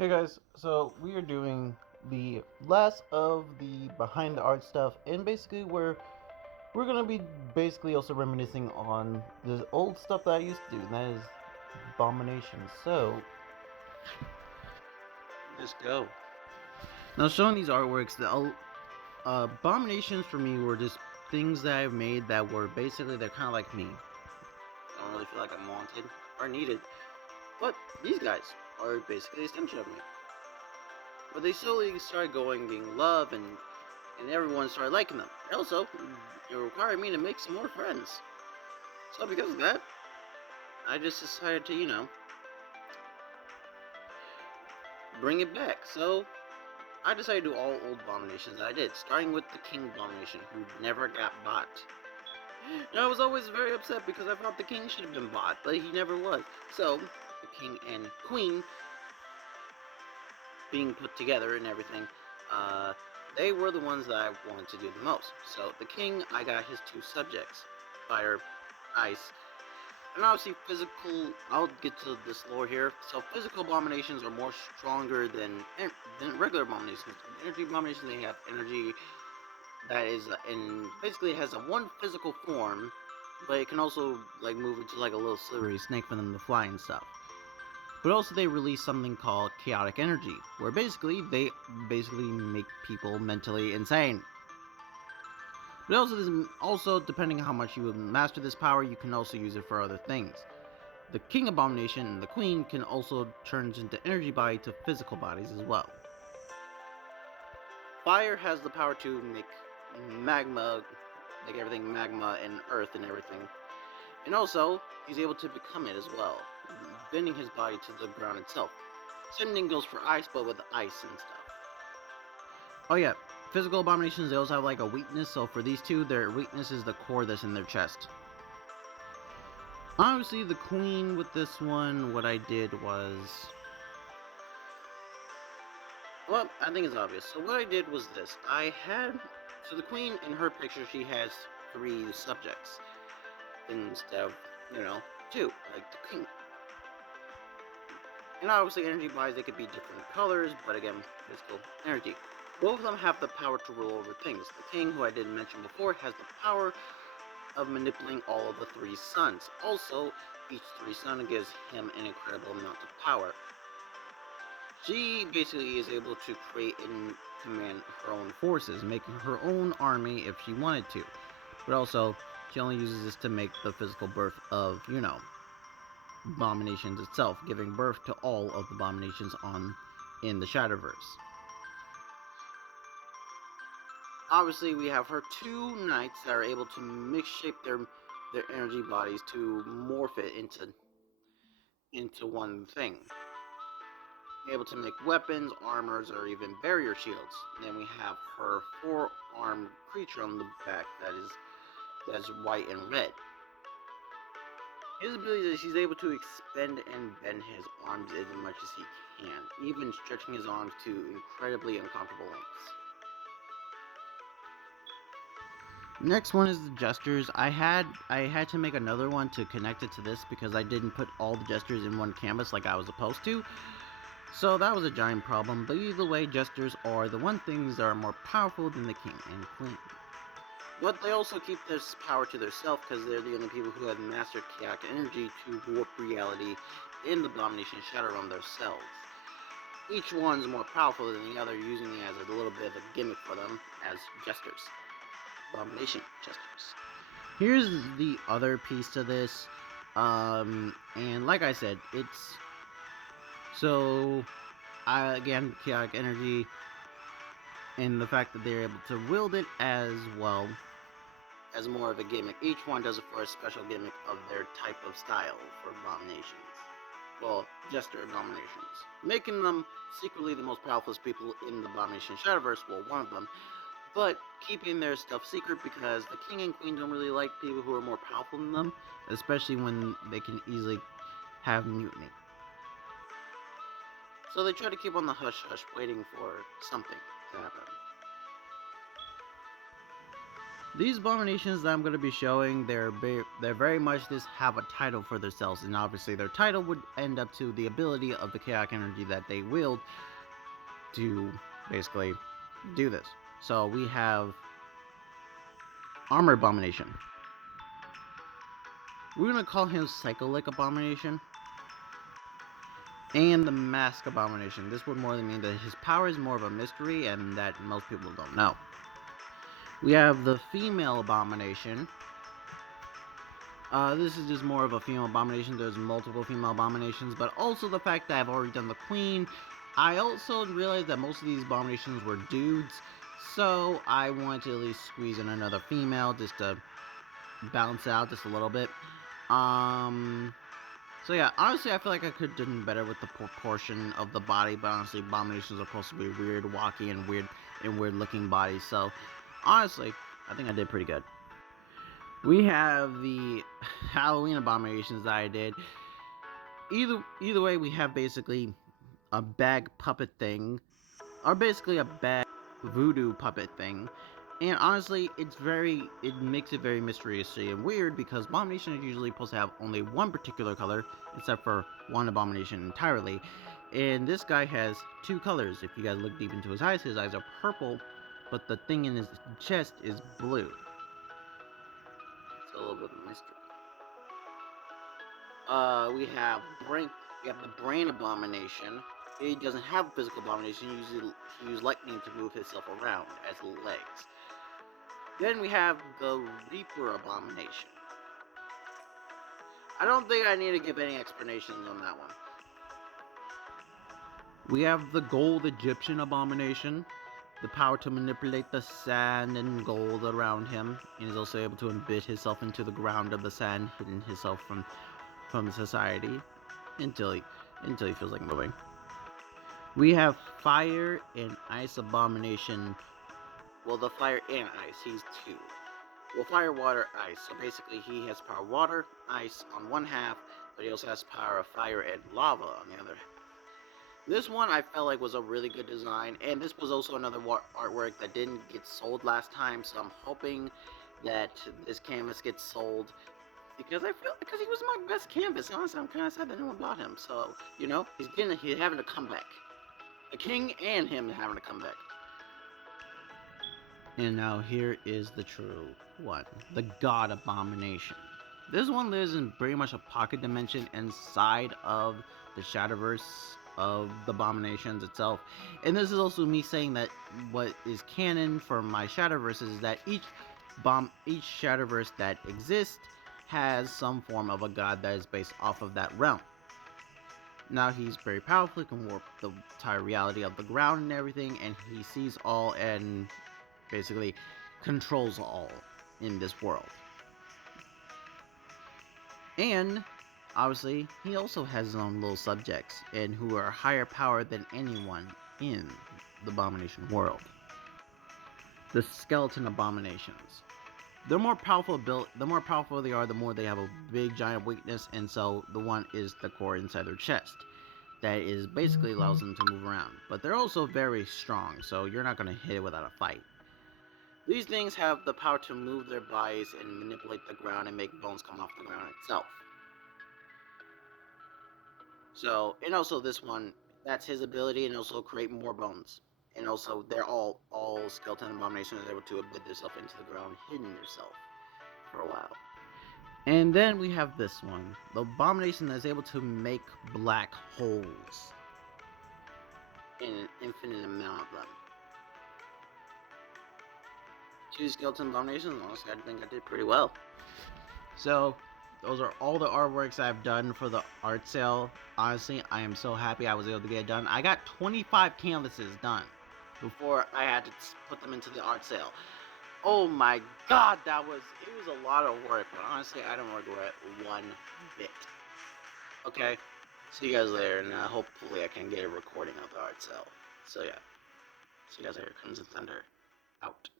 Hey guys, so we are doing the last of the behind the art stuff, and basically we're gonna be basically also reminiscing on the old stuff that I used to do, and that is Abomination. So let's go. Now showing these artworks, the Abominations for me were just things that I've made that were basically they're kind of like me. I don't really feel like I'm wanted or needed, but these guys are basically an extension of me. But they slowly started going, being loved, and everyone started liking them. Also, it required me to make some more friends. So because of that, I just decided to, bring it back. So I decided to do all old Abominations that I did, starting with the King Abomination, who never got bought. And I was always very upset because I thought the King should have been bought, but he never was. So, the King and Queen being put together and everything, they were the ones that I wanted to do the most. So the king, I got his two subjects, fire, ice, and obviously physical. I'll get to this lore here. So physical abominations are more stronger than regular abominations. Energy abominations, they have energy that is in basically it has a one physical form, but it can also like move into like a little slithery snake for them to fly and stuff. But also they release something called chaotic energy, where they basically make people mentally insane. But also depending on how much you master this power, you can also use it for other things. The King Abomination and the Queen can also turn into energy body to physical bodies as well. Fire has the power to make magma, like everything magma and earth and everything. And also, he's able to become it as well, bending his body to the ground itself. Same thing goes for ice, but with ice and stuff. Oh yeah, physical abominations, they also have like a weakness, so for these two, their weakness is the core that's in their chest. Obviously, the queen with this one, what I did was... Well, I think it's obvious. So what I did was this. So the queen, in her picture, she has three subjects instead of, two, like the king. And obviously, energy wise, they could be different colors, but again, physical energy. Both of them have the power to rule over things. The king, who I didn't mention before, has the power of manipulating all of the three suns. Also, each three sun gives him an incredible amount of power. She basically is able to create and command her own forces, making her own army if she wanted to. But also, she only uses this to make the physical birth of, abominations itself, giving birth to all of the abominations in the Shadowverse. Obviously, we have her two knights that are able to mix shape their energy bodies to morph it into one thing. Able to make weapons, armors, or even barrier shields. And then we have her four-armed creature on the back that's white and red. His ability is he's able to expand and bend his arms as much as he can, even stretching his arms to incredibly uncomfortable lengths. Next one is the gestures. I had to make another one to connect it to this because I didn't put all the gestures in one canvas like I was supposed to. So that was a giant problem, but either way, gestures are the one things that are more powerful than the king and queen. But they also keep this power to themselves because they're the only people who have mastered chaotic energy to warp reality in the Abomination Shadow Realm themselves. Each one's more powerful than the other, using it as a little bit of a gimmick for them as jesters. Abomination jesters. Here's the other piece to this, and like I said, it's so again chaotic energy, and the fact that they're able to wield it as well as more of a gimmick. Each one does it for a special gimmick of their type of style for abominations. Well, jester abominations, making them secretly the most powerful people in the Abomination Shadowverse. Well, one of them, but keeping their stuff secret because the king and queen don't really like people who are more powerful than them, especially when they can easily have mutiny. So they try to keep on the hush hush, waiting for something to happen. These abominations that I'm going to be showing, they're very much just have a title for themselves, and obviously their title would end up to the ability of the chaotic energy that they wield to basically do this. So we have Armor Abomination. We're going to call him Psycho-like Abomination. And the Mask Abomination. This would more than mean that his power is more of a mystery and that most people don't know. We have the Female Abomination. This is just more of a female abomination. There's multiple female abominations, but also the fact that I've already done the queen. I also realized that most of these abominations were dudes, so I wanted to at least squeeze in another female just to balance out just a little bit. So yeah, honestly, I feel like I could have done better with the proportion of the body, but honestly, abominations are supposed to be weird, walking, and weird looking bodies. So honestly, I think I did pretty good. We have the Halloween abominations that I did. Either way, we have basically a bag puppet thing, or basically a bag voodoo puppet thing. And honestly, it makes it very mysteriously and weird because abomination is usually supposed to have only one particular color, except for one abomination entirely. And this guy has two colors. If you guys look deep into his eyes are purple, but the thing in his chest is blue. It's a little bit of a mystery. We have the brain abomination. He doesn't have a physical abomination. He uses lightning to move himself around as legs. Then we have the Reaper abomination. I don't think I need to give any explanations on that one. We have the gold Egyptian abomination. The power to manipulate the sand and gold around him, and is also able to embed himself into the ground of the sand, hidden himself from society until he feels like moving. We have fire and ice abomination. Well, the fire and ice, he's two. Well, fire, water, ice. So basically, he has power water, ice on one half, but he also has power of fire and lava on the other half. This one I felt like was a really good design, and this was also another artwork that didn't get sold last time, so I'm hoping that this canvas gets sold, because he was my best canvas. Honestly, I'm kind of sad that no one bought him. So, you know, he's having to come back. The king and him having to come back. And now here is the true one, the God Abomination. This one lives in pretty much a pocket dimension inside of the Shadowverse of the Abominations itself. And this is also me saying that what is canon for my Shadowverse is that each Shadowverse that exists has some form of a god that is based off of that realm. Now he's very powerful, he can warp the entire reality of the ground and everything, and he sees all and basically controls all in this world. And obviously, he also has his own little subjects, and who are higher power than anyone in the Abomination world. The Skeleton Abominations. The more powerful they are, the more they have a big giant weakness, and so the one is the core inside their chest. That is basically allows them to move around. But they're also very strong, so you're not going to hit it without a fight. These things have the power to move their bodies and manipulate the ground and make bones come off the ground itself. So, and also this one, that's his ability, and also create more bones. And also, they're all skeleton abominations are able to embed themselves into the ground, hidden yourself for a while. And then we have this one, the abomination that is able to make black holes in an infinite amount of them. Two skeleton abominations, honestly, I think I did pretty well. So, those are all the artworks I've done for the art sale. Honestly, I am so happy I was able to get it done. I got 25 canvases done before I had to put them into the art sale. Oh my god, it was a lot of work, but honestly, I don't regret one bit. Okay, see you guys later, and hopefully I can get a recording of the art sale. So yeah, see you guys later. Crimson Thunder, out.